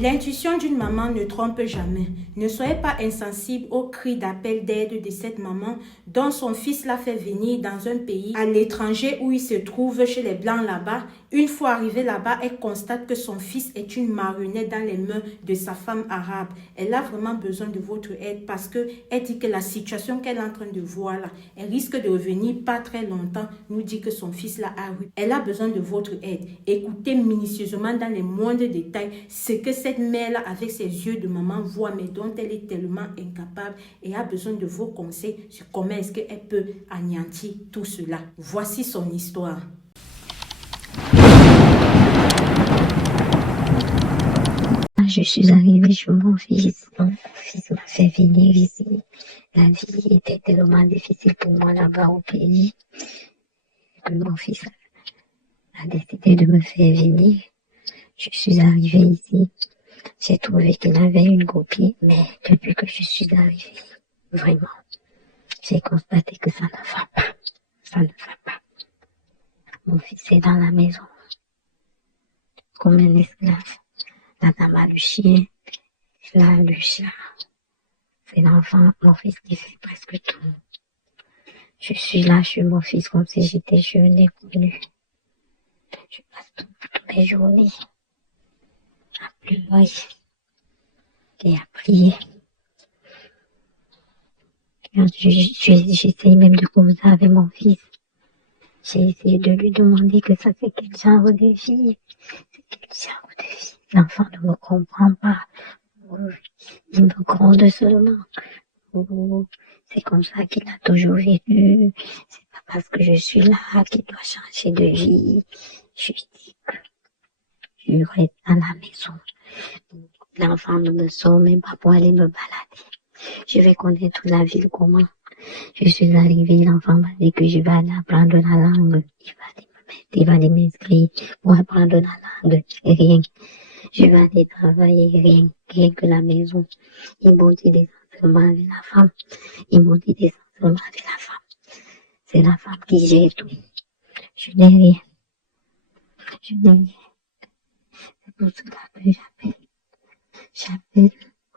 L'intuition d'une maman ne trompe jamais. Ne soyez pas insensible aux cris d'appel d'aide de cette maman dont son fils l'a fait venir dans un pays à l'étranger où il se trouve chez les Blancs là-bas. Une fois arrivée là-bas, elle constate que son fils est une marionnette dans les mains de sa femme arabe. Elle a vraiment besoin de votre aide parce qu'elle dit que la situation qu'elle est en train de voir là, elle risque de revenir pas très longtemps, nous dit que son fils là a eu. Elle a besoin de votre aide. Écoutez minutieusement dans les moindres détails ce que cette mère-là, avec ses yeux de maman, voit, mais dont elle est tellement incapable et a besoin de vos conseils sur comment est-ce qu'elle peut anéantir tout cela. Voici son histoire. Je suis arrivée chez mon fils. Mon fils m'a fait venir ici. La vie était tellement difficile pour moi là-bas au pays que mon fils a décidé de me faire venir. Je suis arrivée ici. J'ai trouvé qu'il avait une copine, mais depuis que je suis arrivée, vraiment, j'ai constaté que ça ne va pas. Ça ne va pas. Mon fils est dans la maison, comme un esclave. La dame a le chien, là, le chat. C'est l'enfant, mon fils qui fait presque tout. Je suis là chez mon fils comme si j'étais jeune et connue. Je passe toutes les journées à pleurer et à prier. J'essaye même de causer avec mon fils. J'ai essayé de lui demander que ça fait quel genre de fille. C'est quel genre de fille. L'enfant ne me comprend pas. Il me gronde seulement. C'est comme ça qu'il a toujours vécu. C'est pas parce que je suis là qu'il doit changer de vie. Je lui dis que je reste à la maison. L'enfant ne me sort même pas pour aller me balader. Je vais connaître la ville comment. Je suis arrivée, l'enfant m'a dit que je vais aller apprendre la langue. Il va aller m'inscrire pour apprendre la langue. Rien. Je vais aller travailler, rien que la maison. Ils m'ont dit des enseignements avec la femme. Ils m'ont dit des enseignements avec la femme. C'est la femme qui gère tout. Je n'ai rien. Je n'ai rien. C'est pour cela que j'appelle. J'appelle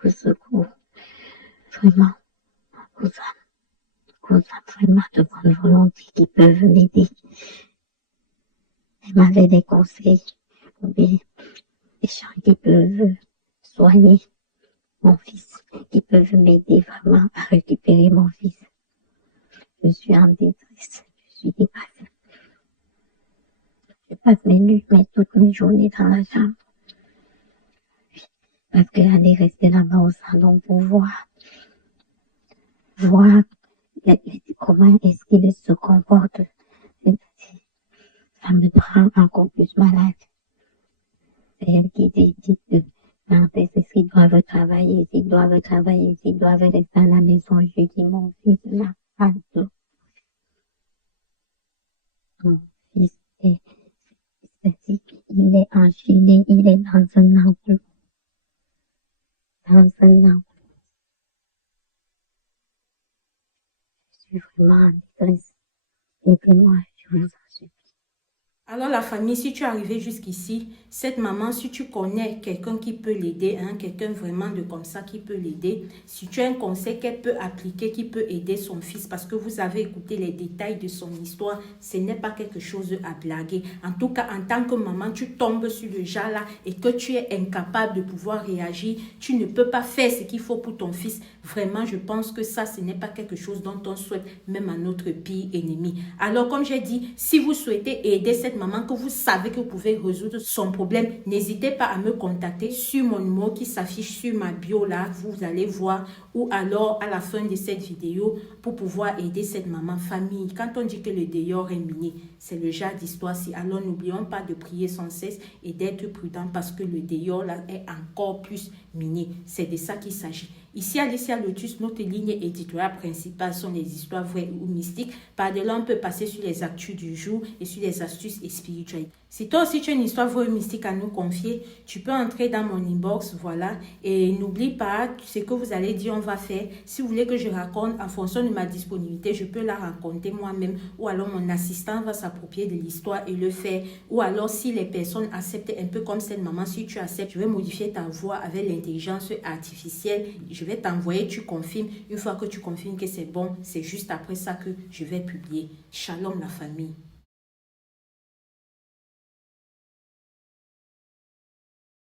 au secours. Vraiment, aux âmes vraiment de bonne volonté qui peuvent m'aider. Elle m'avait des conseils, ou bien des gens qui peuvent soigner mon fils, qui peuvent m'aider vraiment à récupérer mon fils. Je suis en détresse, je suis dépassée. Je passe mes nuits, mais toutes mes journées dans la chambre. Parce qu'elle est restée là-bas au salon pour voir comment est-ce qu'il se comporte. Ça me rend encore plus malade. C'est elle qui dit que quand est-ce qu'ils doivent travailler, s'ils doivent rester à la maison. Je dis mon fils n'a pas de. Mon fils il est enchaîné, il est dans un enclos. Je suis vraiment en détresse. Aidez-moi, je vous en supplie. Alors la famille, si tu es arrivé jusqu'ici, cette maman, si tu connais quelqu'un qui peut l'aider, quelqu'un vraiment de comme ça qui peut l'aider, si tu as un conseil qu'elle peut appliquer, qui peut aider son fils, parce que vous avez écouté les détails de son histoire, ce n'est pas quelque chose à blaguer. En tout cas, en tant que maman, tu tombes sur le genre là et que tu es incapable de pouvoir réagir, tu ne peux pas faire ce qu'il faut pour ton fils. Vraiment, je pense que ça, ce n'est pas quelque chose dont on souhaite, même à notre pire ennemi. Alors, comme j'ai dit, si vous souhaitez aider cette maman, que vous savez que vous pouvez résoudre son problème, n'hésitez pas à me contacter sur mon numéro qui s'affiche sur ma bio là, vous allez voir, ou alors à la fin de cette vidéo pour pouvoir aider cette maman. Famille, quand on dit que le dehors est miné, c'est le genre d'histoire-ci. Alors n'oublions pas de prier sans cesse et d'être prudent parce que le dehors là est encore plus miné. C'est de ça qu'il s'agit. Ici à Alicia Lotus, notre ligne éditoriale principale sont les histoires vraies ou mystiques. Par-delà, on peut passer sur les actus du jour et sur les astuces spirituelles. Si toi aussi tu as une histoire vraie ou mystique à nous confier, tu peux entrer dans mon inbox, voilà. Et n'oublie pas, ce que vous allez dire, on va faire. Si vous voulez que je raconte en fonction de ma disponibilité, je peux la raconter moi-même. Ou alors mon assistant va s'approprier de l'histoire et le faire. Ou alors si les personnes acceptent, un peu comme cette maman, si tu acceptes, je vais modifier ta voix avec l'intelligence artificielle. Je vais t'envoyer, tu confirmes. Une fois que tu confirmes que c'est bon, c'est juste après ça que je vais publier. Shalom la famille.